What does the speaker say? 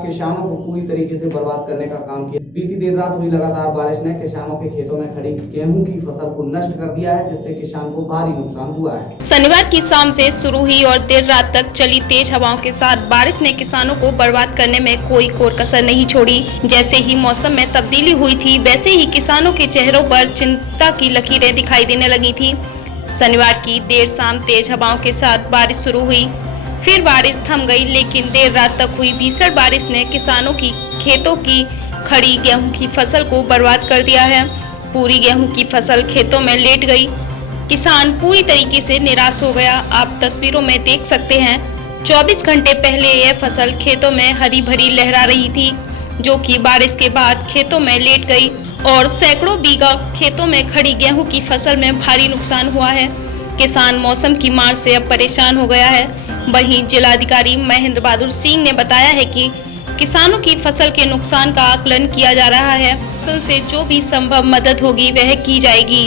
किसानों को पूरी तरीके से बर्बाद करने का काम किया। बीती देर रात हुई लगातार बारिश ने किसानों के खेतों में खड़ी गेहूं की फसल को नष्ट कर दिया है, जिससे किसान को भारी नुकसान हुआ है। शनिवार की शाम से शुरू हुई और देर रात तक चली तेज हवाओं के साथ बारिश ने किसानों को बर्बाद करने में कोई कोर कसर नहीं छोड़ी। जैसे ही मौसम में तब्दीली हुई थी, वैसे ही किसानों के चेहरों पर चिंता की लकीरें दिखाई देने लगी थी। शनिवार की देर शाम तेज हवाओं के साथ बारिश शुरू हुई, फिर बारिश थम गई, लेकिन देर रात तक हुई भीषण बारिश ने किसानों की खेतों की खड़ी गेहूं की फसल को बर्बाद कर दिया है। पूरी गेहूं की फसल खेतों में लेट गई। किसान पूरी तरीके से निराश हो गया। आप तस्वीरों में देख सकते हैं, 24 घंटे पहले यह फसल खेतों में हरी भरी लहरा रही थी, जो कि बारिश के बाद खेतों में लेट गई और सैकड़ों बीघा खेतों में खड़ी गेहूं की फसल में भारी नुकसान हुआ है। किसान मौसम की मार से अब परेशान हो गया है। वहीं जिलाधिकारी महेंद्र बहादुर सिंह ने बताया है कि किसानों की फसल के नुकसान का आकलन किया जा रहा है। फसल से जो भी संभव मदद होगी वह की जाएगी।